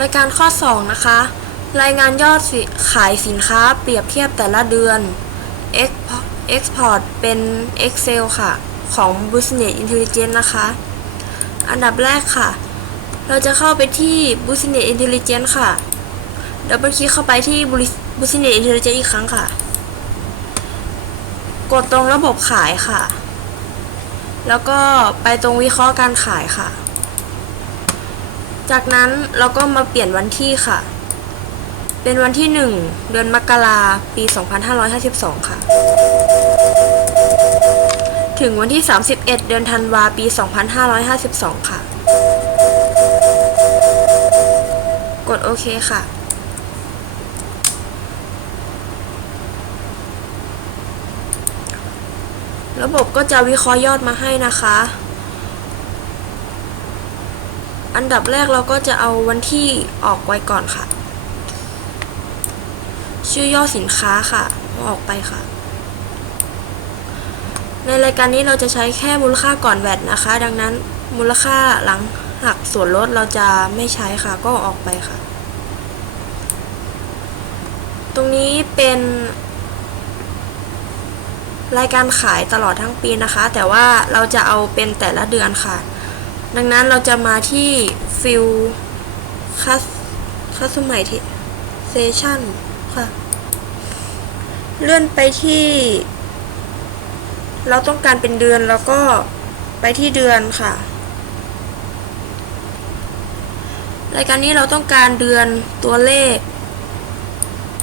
รายการข้อ 2 นะคะ รายงานยอดขายสินค้าเปรียบเทียบแต่ละเดือน Export เป็น Excel ค่ะ ของ Business Intelligence นะคะ อันดับแรกค่ะ เราจะเข้าไปที่ Business Intelligence ค่ะดับเบิลคลิกเข้าไปที่ Business Intelligence อีกครั้งค่ะ กดตรงระบบขายค่ะ แล้วก็ไปตรงวิเคราะห์การขายค่ะ จากนั้นเราก็มาเปลี่ยนวันที่ค่ะ เป็นวันที่ 1 เดือนมกราปี 2552 ค่ะ ถึงวันที่ 31 เดือนธันวาปี 2552 ค่ะ กดโอเคค่ะ ระบบก็จะวิเคราะห์ยอดมาให้นะคะ อันดับแรกเราก็จะเอาวันที่ออกไว้ก่อนค่ะ ชื่อย่อสินค้าค่ะอออกไปค่ะ ในรายการนี้เราจะใช้แค่มูลค่าก่อนแวดนะคะ ดังนั้นมูลค่าหลังหักส่วนลดเราจะไม่ใช้ค่ะก็ออกไปค่ะ ตรงนี้เป็นรายการขายตลอดทั้งปีนะคะ แต่ว่าเราจะเอาเป็นแต่ละเดือนค่ะ ดังนั้นเราจะมาที่ฟิลคัสคัสมัยเซชันค่ะ เลื่อนไปที่ เราต้องการเป็นเดือนแล้วก็ไปที่เดือนค่ะ รายการนี้เราต้องการเดือนตัวเลข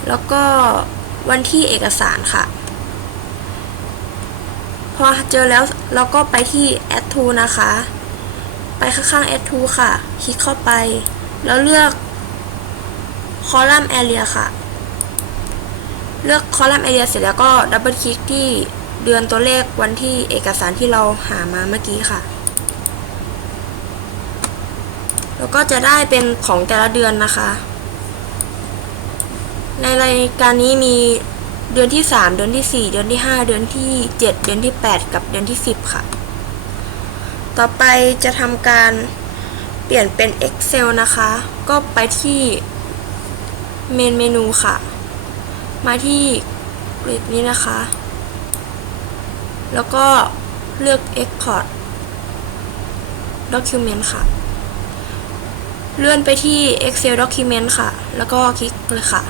แล้วก็วันที่เอกสารค่ะ พอเจอแล้วเราก็ไปที่ add to นะคะ ไปข้างๆ add to ค่ะ คลิกเข้าไป แล้วเลือก column area ค่ะ เลือก column area เสร็จแล้วก็ดับเบิลคลิกที่เดือนตัวเลขวันที่เอกสารที่เราหามาเมื่อกี้ค่ะ แล้วก็จะได้เป็นของแต่ละเดือนนะคะ ในรายการนี้มีเดือนที่ 3 เดือนที่ 4 เดือนที่ 5 เดือนที่ 7 เดือนที่ 8 กับเดือนที่ 10 ค่ะ ต่อไปจะทำการเปลี่ยนเป็น Excel นะคะ ก็ไปที่เมนเมนูค่ะ มาที่กริดนี้นะคะ แล้วก็เลือก Export Document ค่ะ เลื่อนไปที่ Excel Document ค่ะ แล้วก็คลิกเลยค่ะ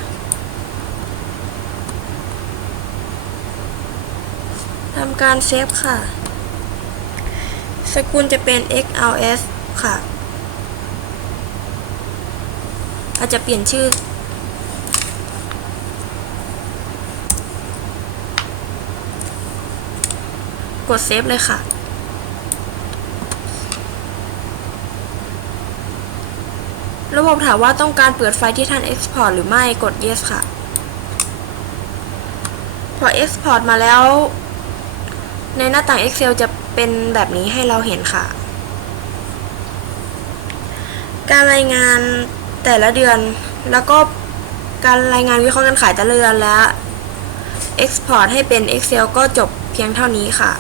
ทำการเซฟค่ะ สกุลจะเป็น XLS ค่ะ อาจจะเปลี่ยนชื่อ กดเซฟเลยค่ะ ระบบถามว่าต้องการเปิดไฟล์ที่ท่าน Export หรือไม่กด Yes ค่ะ พอ Export มาแล้ว ในหน้าต่าง Excel จะ เป็นแบบนี้ให้เราเห็นค่ะ การรายงานแต่ละเดือนแล้วก็การรายงานวิเคราะห์การขายแต่ละเดือนและ Export ให้เป็น Excel ก็จบเพียงเท่านี้ค่ะ